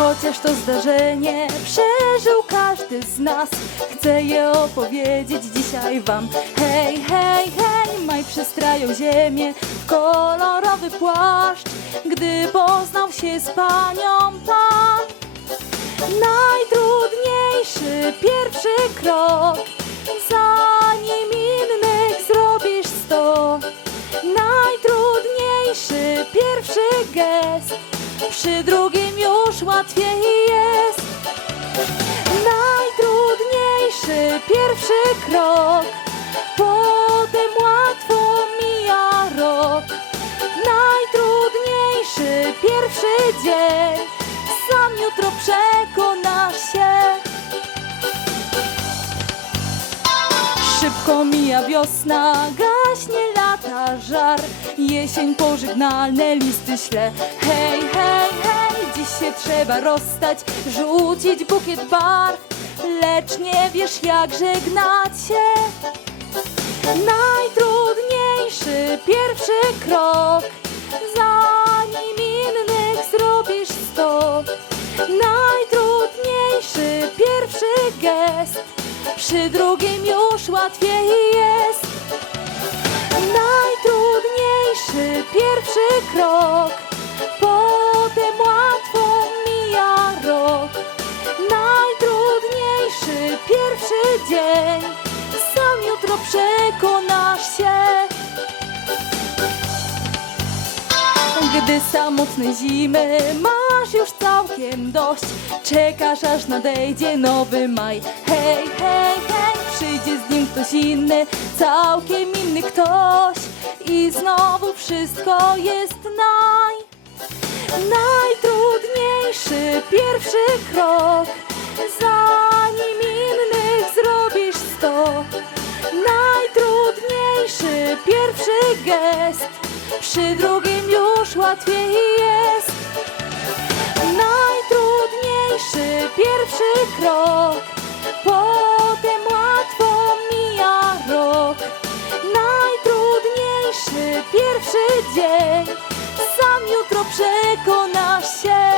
Chociaż to zdarzenie przeżył każdy z nas. Chcę je opowiedzieć dzisiaj wam. Hej, hej, hej, Maj przestrajał ziemię w kolorowy płaszcz Gdy poznał się z panią Pan. Najdrudniejszy pierwszy krok Zanim innych zrobisz sto. Najdrudniejszy pierwszy gest Przy drugim już łatwiej jest. Najdrudniejszy pierwszy krok Potem łatwo mija rok. Najdrudniejszy pierwszy dzień Sam jutro przekonasz się. Szybko mija wiosna, gaśnie lata żar. Jesień pożegnalne listy śle. Hej, hej, hej, dziś się trzeba rozstać Rzucić bukiet barw. Lecz nie wiesz jak żegnać się. Najdrudniejszy pierwszy krok. Zanim innych zrobisz sto. Najdrudniejszy pierwszy gest. Przy drugim już łatwiej jest pierwszy krok. Potem łatwo mija rok. Najdrudniejszy pierwszy dzień. Sam jutro przekonasz się. Gdy samotnej zimy masz już całkiem dość. Czekasz aż nadejdzie nowy maj. Hej, hej, hej, przyjdzie z nim ktoś inny Całkiem inny ktoś. I znowu wszystko jest naj Najdrudniejszy pierwszy krok. Zanim innych zrobisz sto. Najdrudniejszy pierwszy gest. Przy drugim już łatwiej jest. Najdrudniejszy pierwszy krok Pierwszy dzień. Sam jutro przekonasz się